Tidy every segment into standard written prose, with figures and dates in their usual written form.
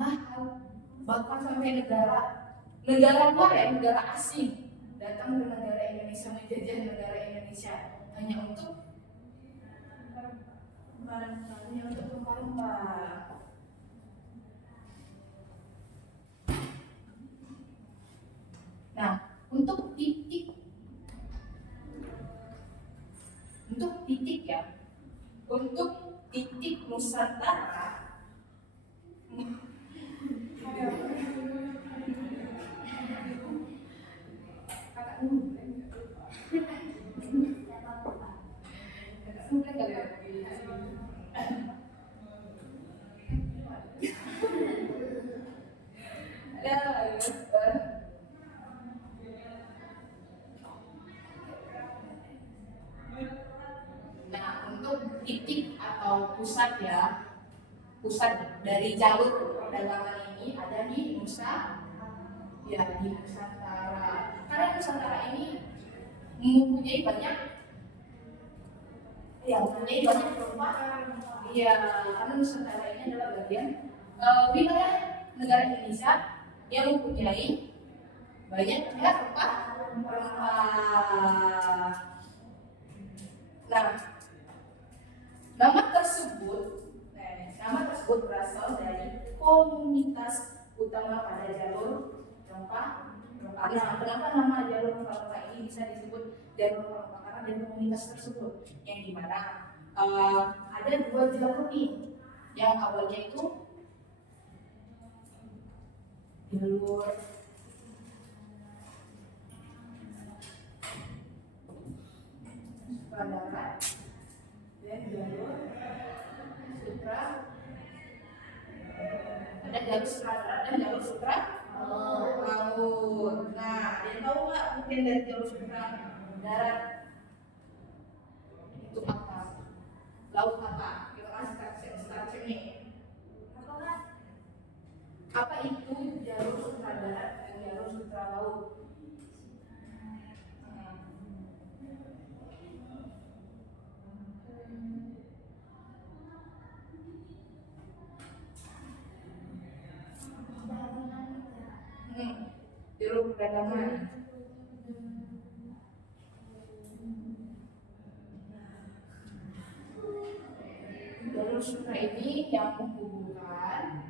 mahal, bahkan sampai negara luar ya, negara asing datang ke negara Indonesia, menjajah negara Indonesia hanya untuk rempah-rempah. Nah, untuk titik ya, untuk titik Nusantara nah, untuk titik atau pusat ya, pusat dari jalur perdagangan ini ada di Nusantara. Karena Nusantara ini mempunyai banyak perubahan. Iya, karena Nusantara ini adalah bagian wilayah negara Indonesia yang mempunyai banyak rempah. Nah, nama tersebut berasal dari komunitas utama pada jalur rempah. Nah, kenapa nama jalur rempah ini bisa disebut jalur rempah? Karena dari komunitas tersebut, yang dimana ada dua jalur nih. Yang awalnya itu jalur Darat dan jalur Sutra. Ada jalur Sutra Darat dan jalur Sutra Laut. Nah, ada yang tahu nggak mungkin dari jalur Sutra Darat itu apa? Laut apa? Kita kasih start nih. Apa itu jalur Sutra Darat dan jalur Sutra Laut? Jalur perdagangan. Jalur Sutra ini yang menghubungkan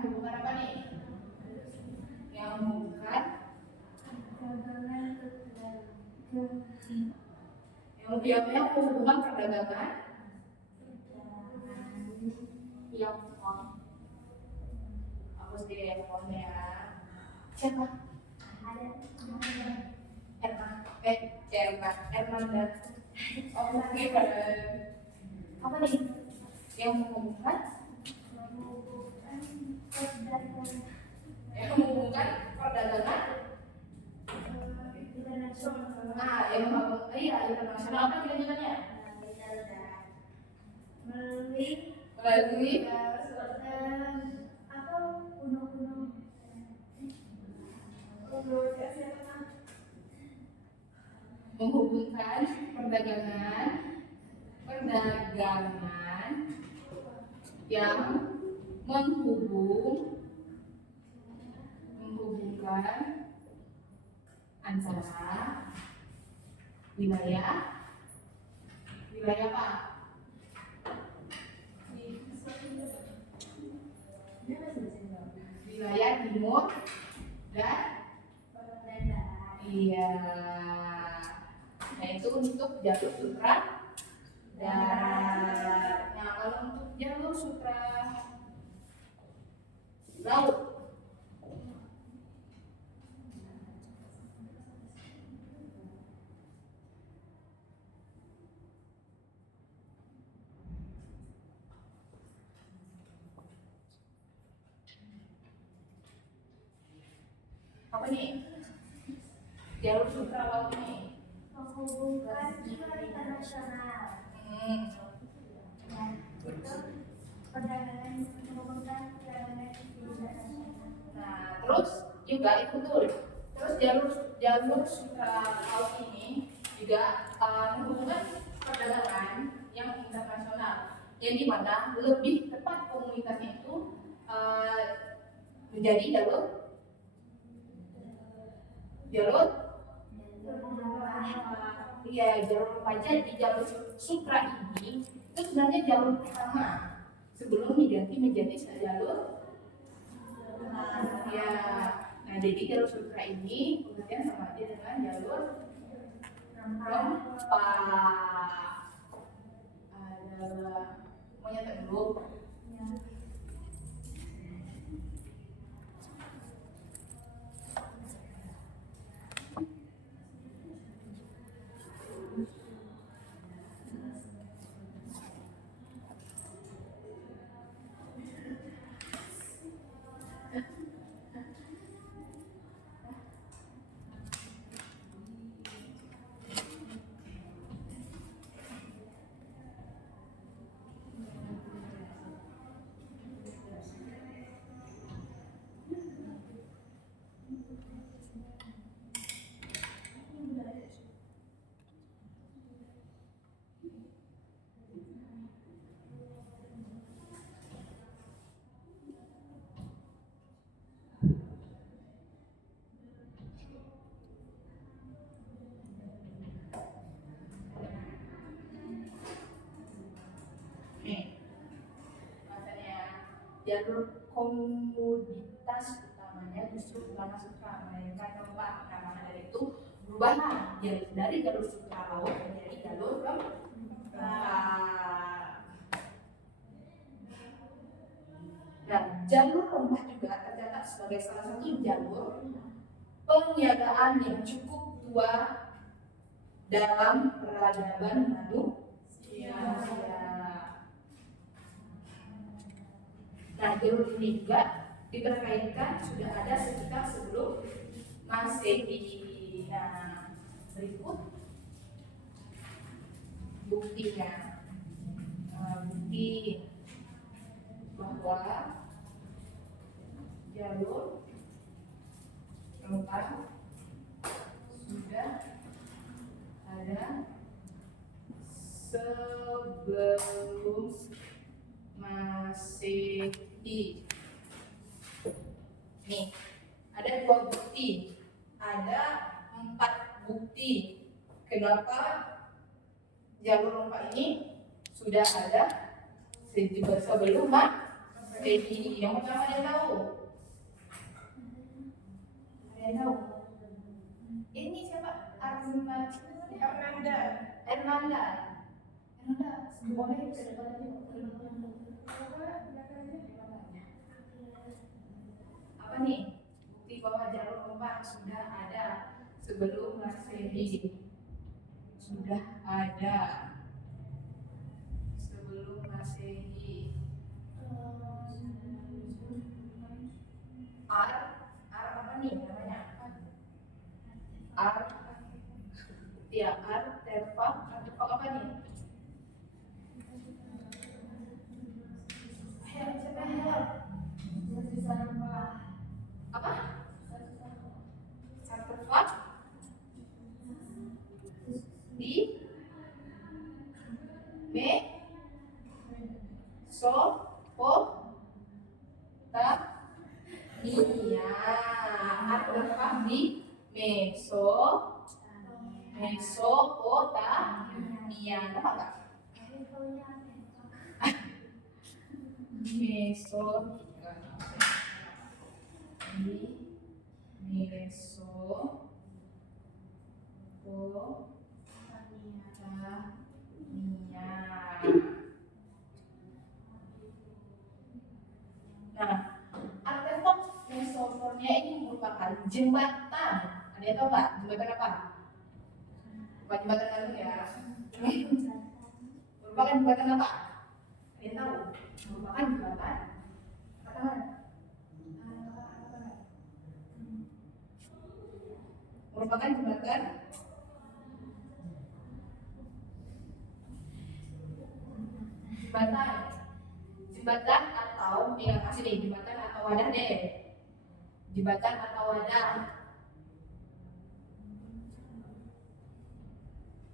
apa nih? Yang menghubungkan yang menghubungkan perdagangan yang hapus deh handphonenya. Siapa? Ada Erman dan apa nih? Yang menghubungkan perdagangan internasional. Internasional apa kira-kiranya? Melalui menghubungkan perdagangan yang menghubungkan antara wilayah apa? Wilayah timur dan iya. Nah, itu untuk jalur Sutra Darat. Nah, kalau untuk jalur Sutra Laut, apa nih? Jalur Sutra Laut ini menghubungkan internasional. Perdagangan menghubungkan perdagangan internasional. Nah, terus juga itu tuh. Terus jalur Sutra Laut ini juga menghubungkan perdagangan yang internasional. yang dimana lebih tepat komunitasnya itu menjadi jalur pajak di jalur sutra ini itu sebenarnya jalur pertama sebelum diganti menjadi jalur ya. Nah jadi jalur sutra ini kemudian sama aja dengan jalur rempah. Adalah mau nyatet dulu. Jalur komoditas utamanya justru bukan sutra, melainkan rempah. Karena dari itu berubahlah dari jalur sutra laut menjadi jalur rempah. Nah, jalur rempah juga tercatat sebagai salah satu jalur penyagaan yang cukup tua dalam peradaban manusia. Nah, jalur ini juga diperkirakan sudah ada sekitar sebelum Masehi. Nah, berikut buktinya. Bukti bahwa jalur rempah sudah ada sebelum Masehi. Nih, ada 2 bukti, ada 4 bukti kenapa jalur rempah ini sudah ada sebelum Masehi. Yang pertama dia tahu. Ada tahu? Ini siapa? Hernanda. Boleh ke depannya. Apa nih? Bukti bahwa jalur rempah sudah ada sebelum Masehi. Sudah ada sebelum Masehi. Apa nih namanya? Artefak apa nih? Apa? Artefak di Mesopotamia. Artefak di Mesopotamia. Apa enggak? Nah, artefak Mesopotamia ini merupakan jembatan. Ada yang tahu nggak? Jembatan apa? Bukan jembatan gantung ya. Merupakan jembatan apa? Ada yang tahu? Merupakan jembatan apa? Merupakan jembatan atau yang kasih deh jembatan atau wadah deh. Jembatan atau wadah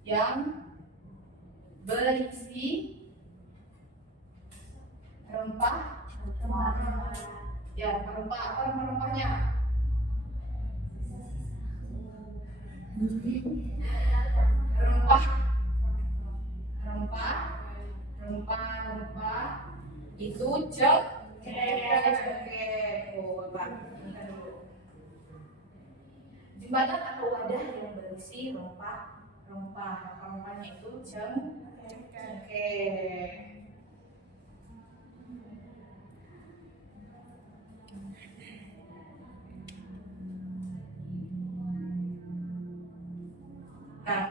yang berisi rempah. Ya, rempah. Apa rempah-rempahnya? Rempah itu cengkeh. Oh, Pak, ini kan dulu. Jembatan atau wadah yang berisi rempah-rempahnya itu cengkeh. Nah,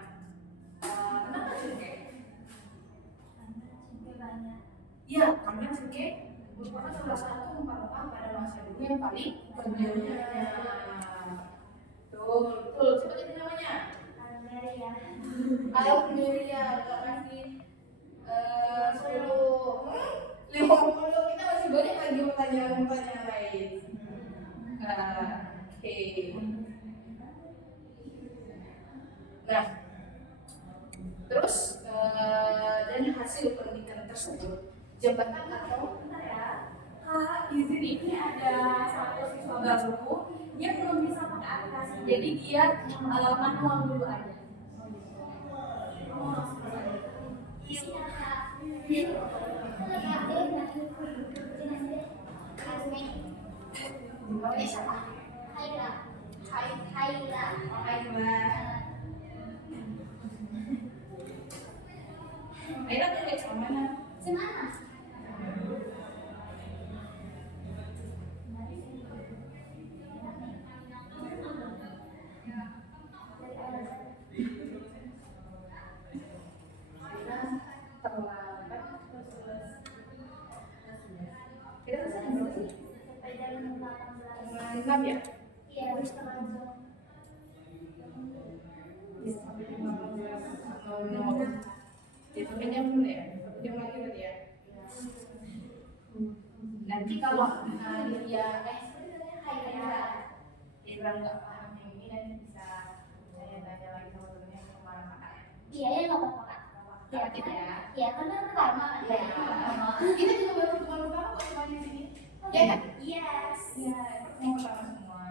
kenapa cengkeh? Ya, karena cengkeh merupakan salah satu rempah-rempah pada masa dulu yang paling banyak. Betul. Siapa tadi namanya? Almeria. Terima kasih. 10, 50. Kita masih banyak lagi pertanyaan lain. Oke. Nah, terus dari hasil penelitian tersebut, jembatan atau di sini ini ada satu siswa baru, dia belum bisa pakai aplikasi, jadi dia manual dulu aja. Aira tulis mana? Kita selesai berapa sih? Sampai jam 6 ya? Iya, setengah jam. Sampai jam 18.00. Ya, sampai jam dulu ya? 1 jam lagi berarti ya? Nanti kalau dia nggak paham yang ini, nanti bisa saya tanya lagi sama temennya kemana kakaknya. Iya, ya nggak apa-apa kak. Ya, karena pertama kan. Ya. Kita juga baru pertama kok semua di sini. Ya kan? Yes. Ya, yang pertama semua.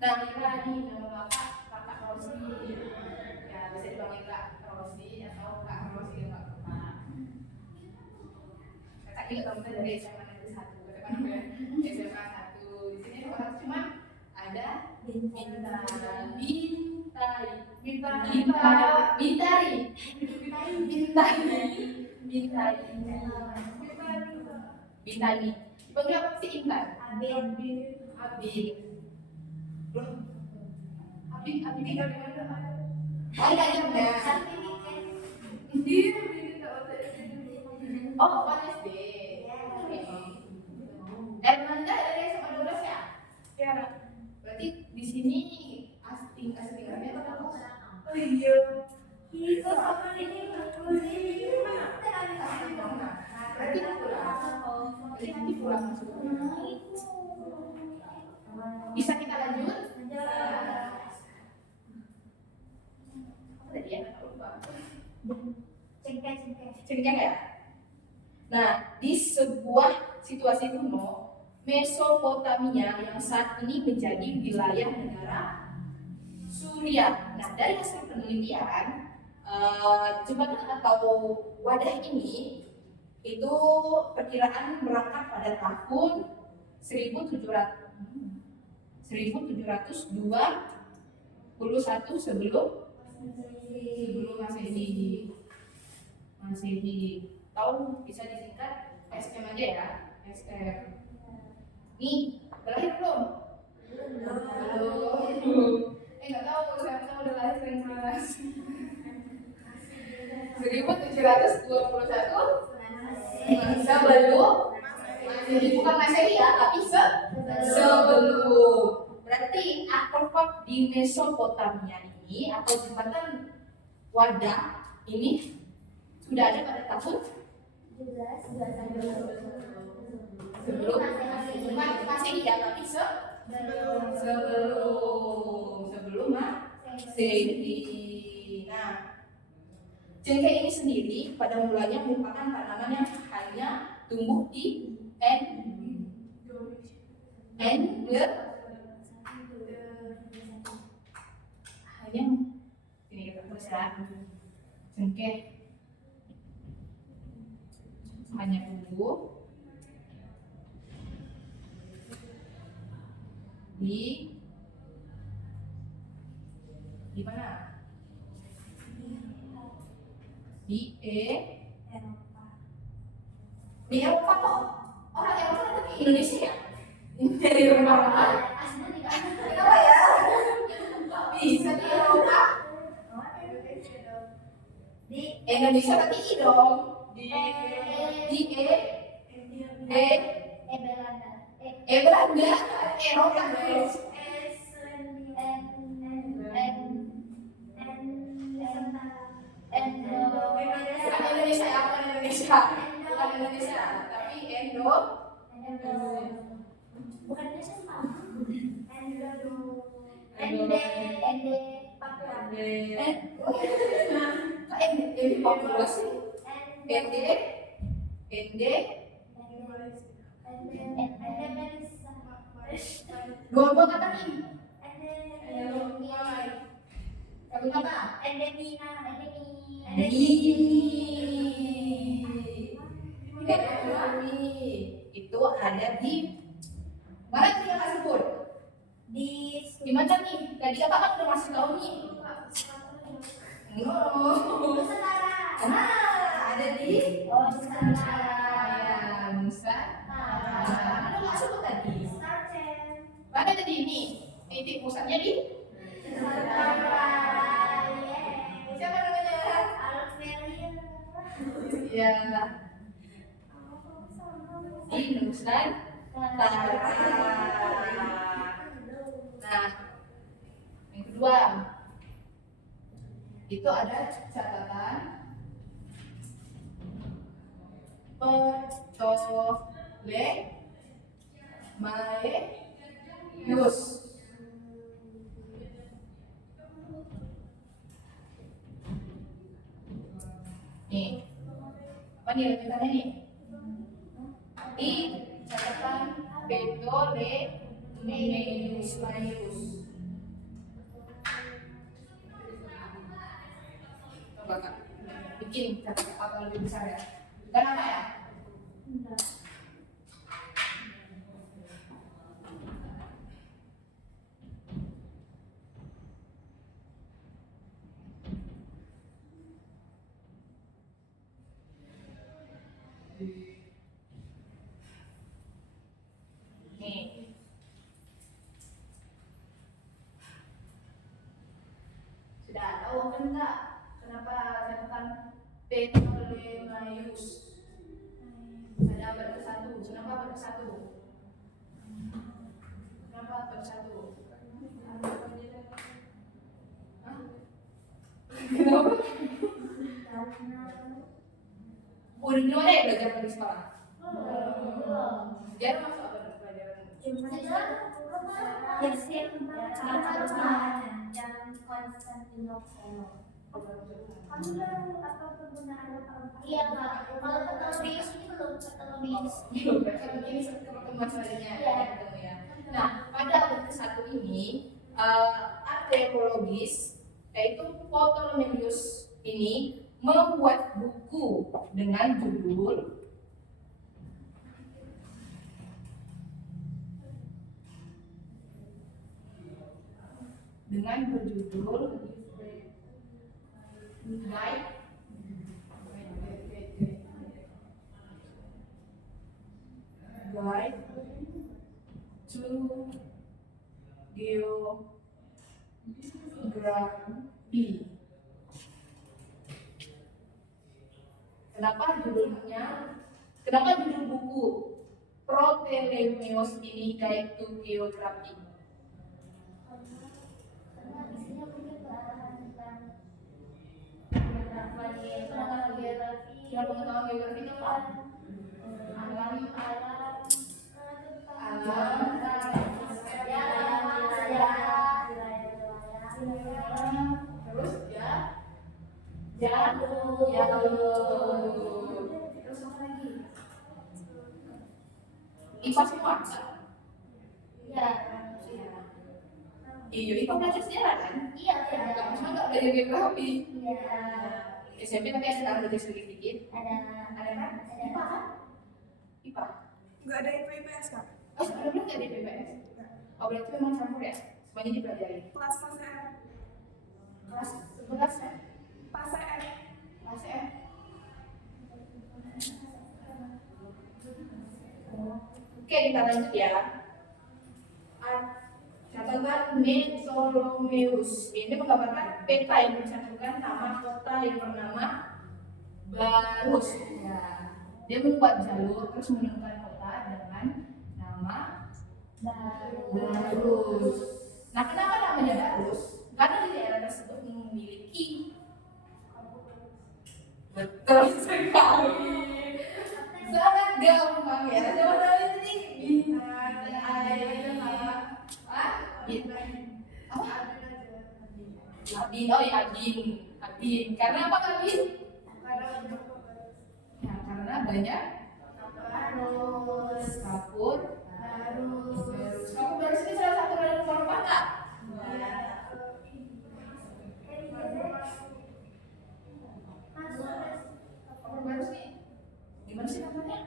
Nah, Ira ini nama kakak Rosi. Ya, bisa dipanggil Kak Rosi atau Kak Rosi nggak apa-apa. Kakak juga teman dari SMA Negeri 1, kan udah SMA 1. Di sini orang cuma ada Bintani. Dipanggil apa sih Intan? Abid. Abid tinggal di mana? Oh, kayaknya. Oh, bukan SD. Erlanda dari SMA 12 ya? Ya. Berarti di sini asing aja atau apa? Oh iya. Itu sama ini mana? Berarti pulang masuk. Bisa kita lanjut? Tadi ya, lupa. Cengkeh ya? Nah, di sebuah situasi kuno, Mesopotamia yang saat ini menjadi wilayah negara Suriah. Nah, dari hasil penelitian, jembatan atau wadah ini itu perkiraan berangkat pada tahun 1721 sebelum Masehi. Tahu bisa disingkat SM aja ya, SM. Nih, berlahir belum? Belum. Nggak tahu siapa udah lahir yang mana. 1721 sebelum Masehi, bukan Masehi ya, tapi sebelum. Berarti artefak di Mesopotamia ini atau jembatan wadah ini sudah ada pada tahun sebelum Masehi ya, tapi sebelum Masehi. Nah, cengkeh ini sendiri pada mulanya merupakan tanaman yang hanya tumbuh di hanya ini kita tulis ya, cengkeh hanya tumbuh di mana? Di Eropa kok. Orang Eropa datang ke Indonesia ya? Dari rumah kenapa ya? Kok bisa di Eropa? Di Indonesia berarti I dong. Di Belanda. Eropa guys. Indonesia ya, bukan Indonesia. Bukan Indonesia, tapi bukan Indonesia sama. dua kata nih. Satu kata. Endemi itu ada di mana tadi kakak sebut? Di mana nih? Tadi kakak kan udah masih tahu nih. Ada di Nusantara. Mana nggak sebut tadi? Mana tadi ini? Titik pusatnya di siapa namanya? Ya. Di Nusantara. Nah, yang kedua itu ada catatan Ptolemaios. Nih, apa nih lanjutannya nih? Di catatan Ptolemaios. Coba kak, bikin catatan apa lebih besar ya? Bukan apa ya? Nih. Sudah tahu kan enggak kenapa catatan Ptolemaios? Ada abad ke-1. Kenapa abad ke-1? Kenapa abad ke-1? Hah? Kenapa? Udah gimana ya belajar di sekolah? Sejarah masuk apa pelajaran? Iya kak, kalau Ptolemaios ini belum Ptolemaios. Ini seperti masalahnya ketemu ya. Nah, pada abad ke-1 ini arkeologis yaitu Ptolemaios ini membuat buku dengan berjudul Guide to Geography. Kenapa judul buku Ptolemaios ini Guide to Geography? Karena isinya mungkin pengarahan tentang pengetahuan geografi. Pengetahuan geografi itu apa? Alam. Terus jauh. Terus apa lagi? IPA semua bisa. Iya. Iya, IPA belajar sejarah kan? Iya. Cuma nggak belajar geografi. Iya. SMP tapi ada kan belajar sedikit. Ada kan? IPA kan? IPA. Nggak ada IPS kak. Oh sebelumnya nggak ada PPS. Oh berarti memang campur ya? Semuanya dipelajari. Kelas PSR. Kelas 11 ya? PSR. Kelas ya? Oke, kita lanjut ya. Catatan Ptolemaeus ini menggambarkan peta yang mencantumkan nama kota yang bernama Barus. Ya. Dia membuat jalur terus menemukan kota dengan nama Barus. Nah, kenapa namanya Barus? Karena di daerah tersebut memiliki betul sekali. Sangat gampang ya. Coba kalian ini bintang Abin, oh ya Abin. Karena apa Abin? Ya, karena banyak kapur Barus ini salah satu dari rumah Kak. Kapur Barus nih gimana sih namanya?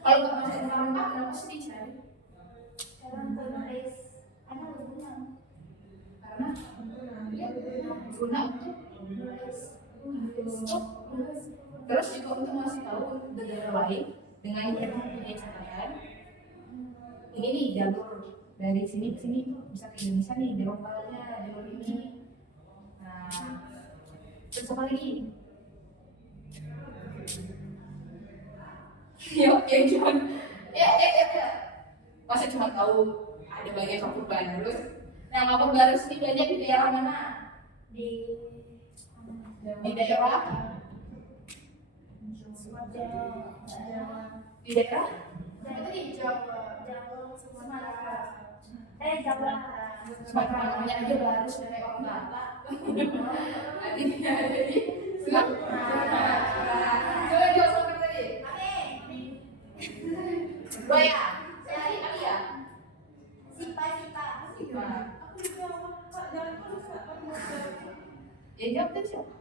Kalau nggak masuk rumah kenapa sih dicari? Karena guna untuk terus juga untuk masih tahu negara lain dengan mempunyai catatan ini nih jalur dari sini ke sini bisa ke Indonesia nih jalur barunya jalur ini. Nah terus apa lagi? Ya cuman ya masa cuma tahu ada banyak kapur Barus. Nah kapur Barus ini banyak di daerah mana? Di daerah di daerah di Jawa Sumatera namanya aja Barus dari orang Batak. Artinya ada di Sumatera. Coba jawab Sumatera tadi. Buaya. Alia. Sipa. Ya jawab tadi siapa?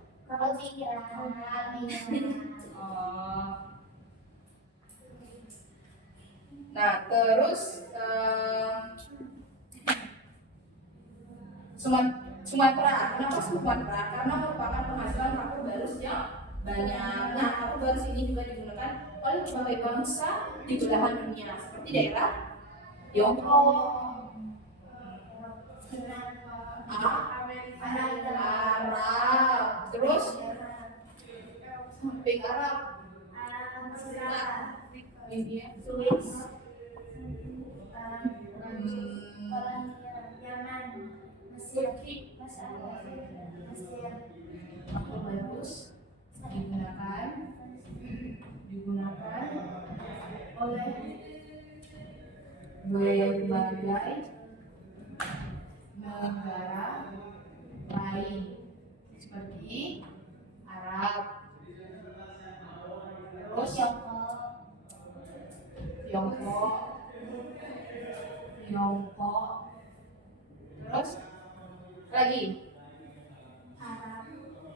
Oh. Nah terus Sumatera. Kenapa Sumatera? Karena merupakan penghasilan kapur Barus yang banyak. Nah kapur Barus ini juga digunakan oleh berbagai bangsa di belahan dunia seperti daerah Tiongkok, Arab, terus samping Arab, India, Swiss, Turki, kapur Barus digunakan oleh berbagai negara lain seperti Arab, terus Tiongkok, terus lagi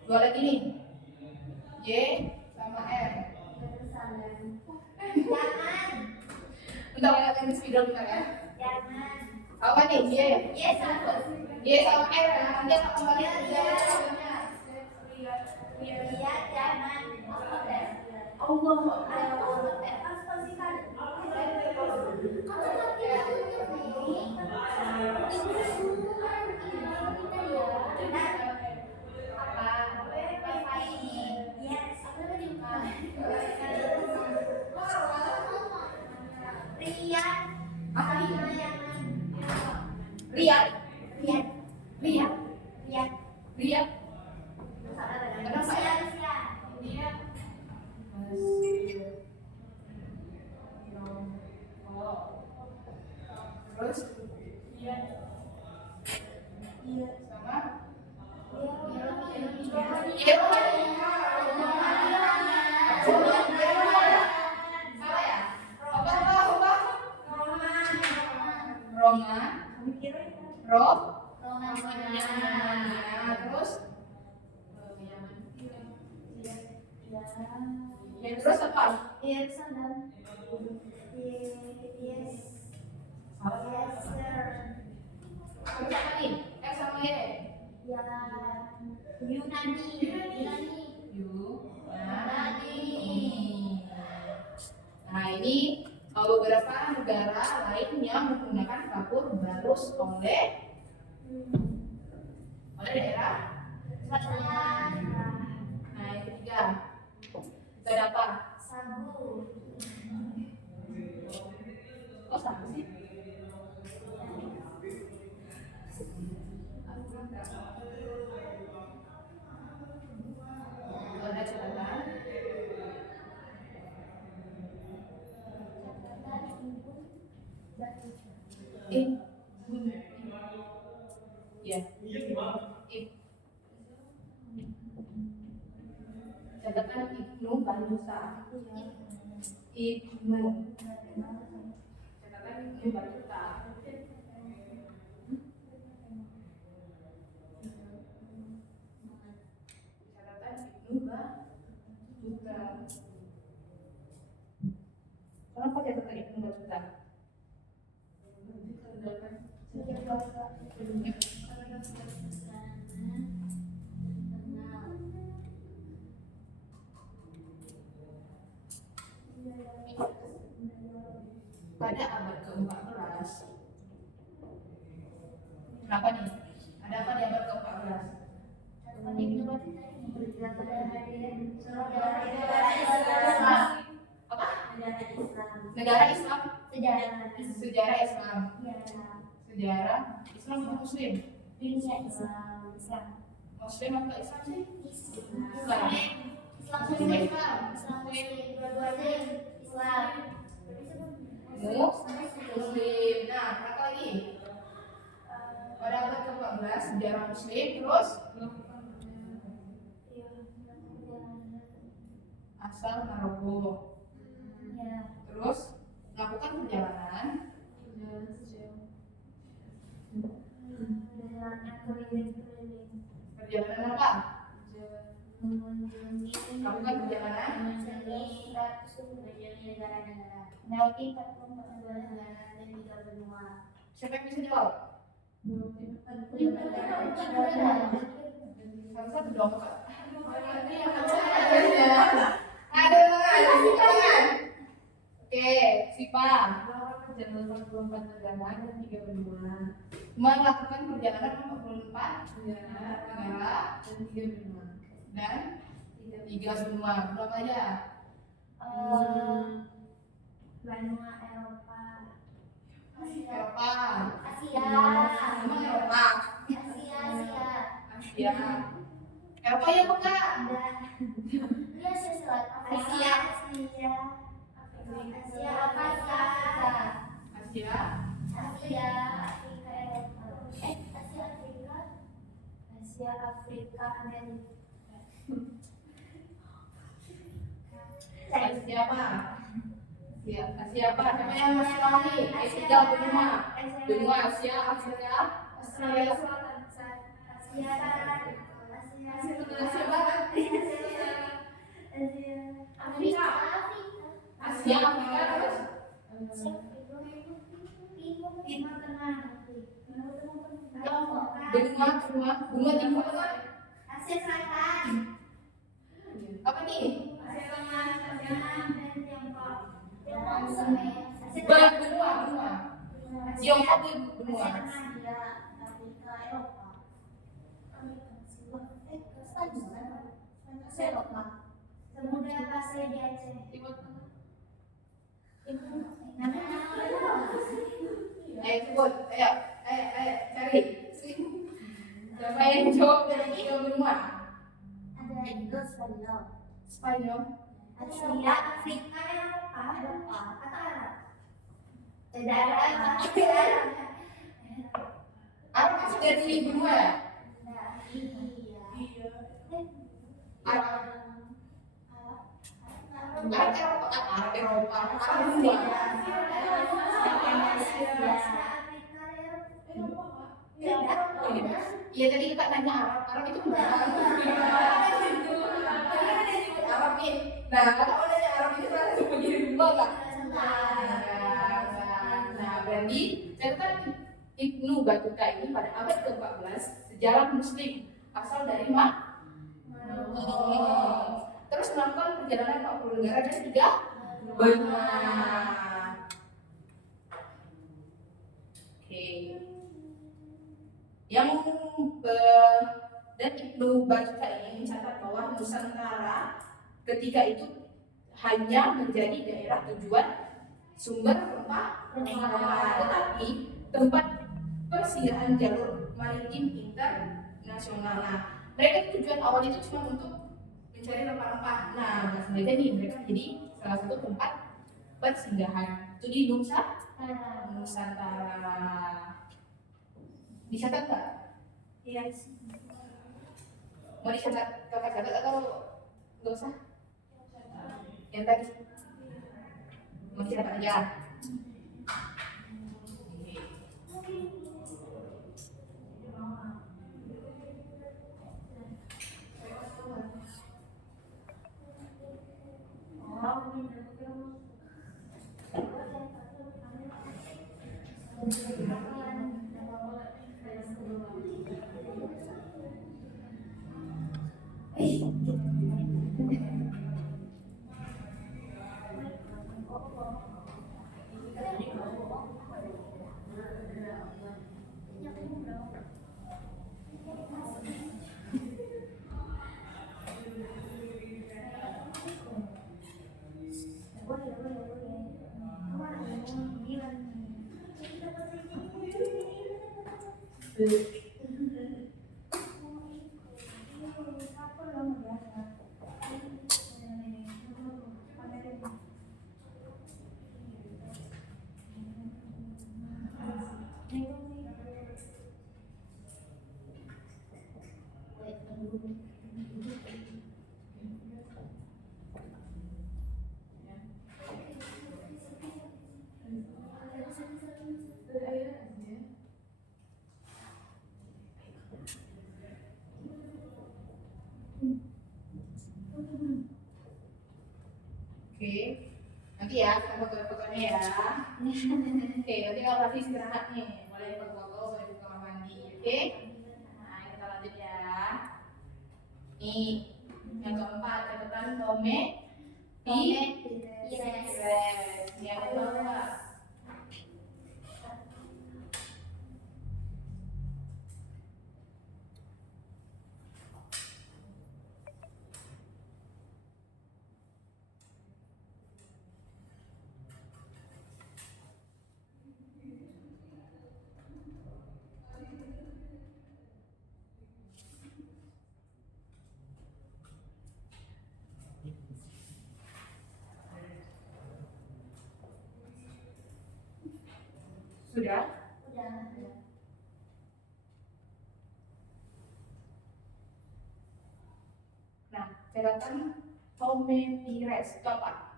dua lagi nih Y sama R. Bentar ya, kan spidol bentar ya. Apa nih? Y sama R nanti akan kembali Riyad. Kenapa ya? Terus sama Terus apa? Yerusalem. Yes. Yes, sir. Terus apa nih? X sama Y. Ya, Yunani. Yunani. Nah ini beberapa negara lain yang menggunakan kapur barus oleh daerah. Nah yang ketiga, kita ada apa? Sabu. Oh sama sih. Ada catatan. Ya. Catatan Ibnu Batuta. Ibnu. Catatan Ibnu Batuta. Catatan Ibnu Batuta. Kenapa catatan Ibnu Batuta? Pada abad ke-14. Kenapa nih? Ada apa di abad ke-14? Apa? Negara Islam. Sejarah Islam. Sejarah Islam atau Muslim? Muslim atau Islam sih? Islam. Muslim. Nah, apa lagi? Pada abad ke-14 sejarah Muslim, terus asal Maroko. Terus melakukan perjalanan apa? Melakukan perjalanan melewati 44 negara dan 3 benua. siapa yang bisa jawab? Satu dong kak. Ada tangan. Oke, Sipa. Perjalanan 44 negara dan 3 benua. Melakukan perjalanan 44 negara Dan 3 benua. dan 3 benua. Berapa aja? Benua Eropa. Eropa. Asia. Emang Eropa? Asia. Eropa ya apa enggak? Ini Asia Selatan. Asia. Afrika, Amerika. Asia apa? Asia apa? Siapa yang masih tahu nih? Asia benua. Benua Asia, Afrika, Australia. Asia Barat. Afrika. Asia, Afrika terus Timur Tengah. benua timur tengah. Asia Selatan. Apa nih? Asia Tengah, dan Tiongkok. Benua. Tiongkok benua. Asia Tengah, dia Afrika, Eropa. Asia Eropa. Samudra Pasir di Aceh. Timur tengah. Sebut. Ayo, cari. Siapa yang jawab dari 3 benua? Ada Indo, Spanyol. Spanyol. Asia, Afrika, Eropa, atau Arab? Tidak ada Arab masih dari benua ya? Iya. Arab Eropa. Arab benua. Iya tadi kita nanya Arab itu bukan Arab nih. Nah, kalau nanya Arab ini pernah coba kirim bunga nggak? Nah, berarti catatan Ibnu Battuta ini pada abad ke-14 sejarah Muslim asal dari terus melakukan perjalanan 40 negara dan 3 benua. Oke. Yang dan Ibnu Battuta ini mencatat bahwa Nusantara ketika itu hanya menjadi daerah tujuan sumber rempah, tetapi tempat persinggahan jalur maritim internasional. Nah, mereka tujuan awal itu cuma untuk mencari rempah-rempah. Nah, mereka menjadi salah satu tempat persinggahan. Itu di Nusantara. Dicatat nggak? Iya. Mau dicatat kakak catat atau nggak usah? Yang tadi mau dicatat aja. Oke, nanti ya foto-fotonya ya. Oke, nanti kalau kasih istirahat nih, boleh foto-foto, boleh ke kamar mandi. Oke, nah kita lanjut ya. Nih, yang keempat catatan Tome Pires. Yang kedua sudah. Nah, catatan Tome Pires itu apa?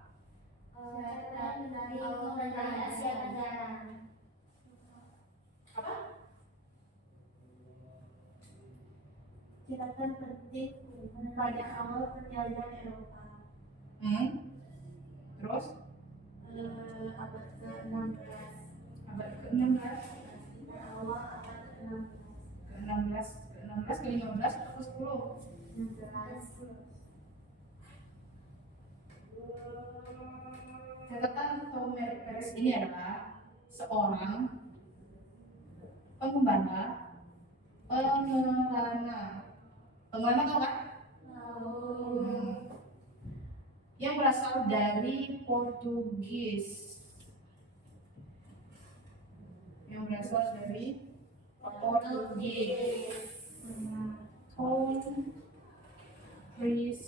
Apa? Catatan penting pada awal perjalanan Eropa. Terus Abad ke-16. abad ke-16, Awal abad ke-16. ke-16, ke-16 ke-15 atau ke-10? 16. Catatan Tome Pires ini adalah seorang pengembara, pengelana tau kan? Yang berasal dari Portugis. Pires.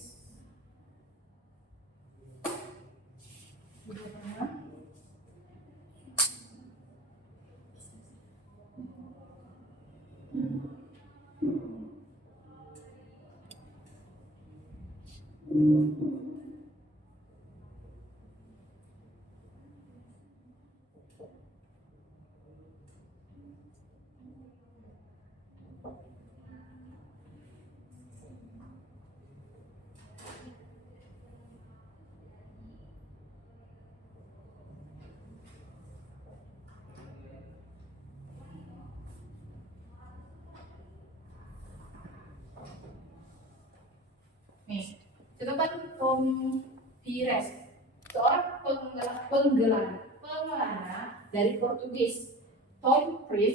Tom Pires, seorang pengelana dari Portugis. Tom Pires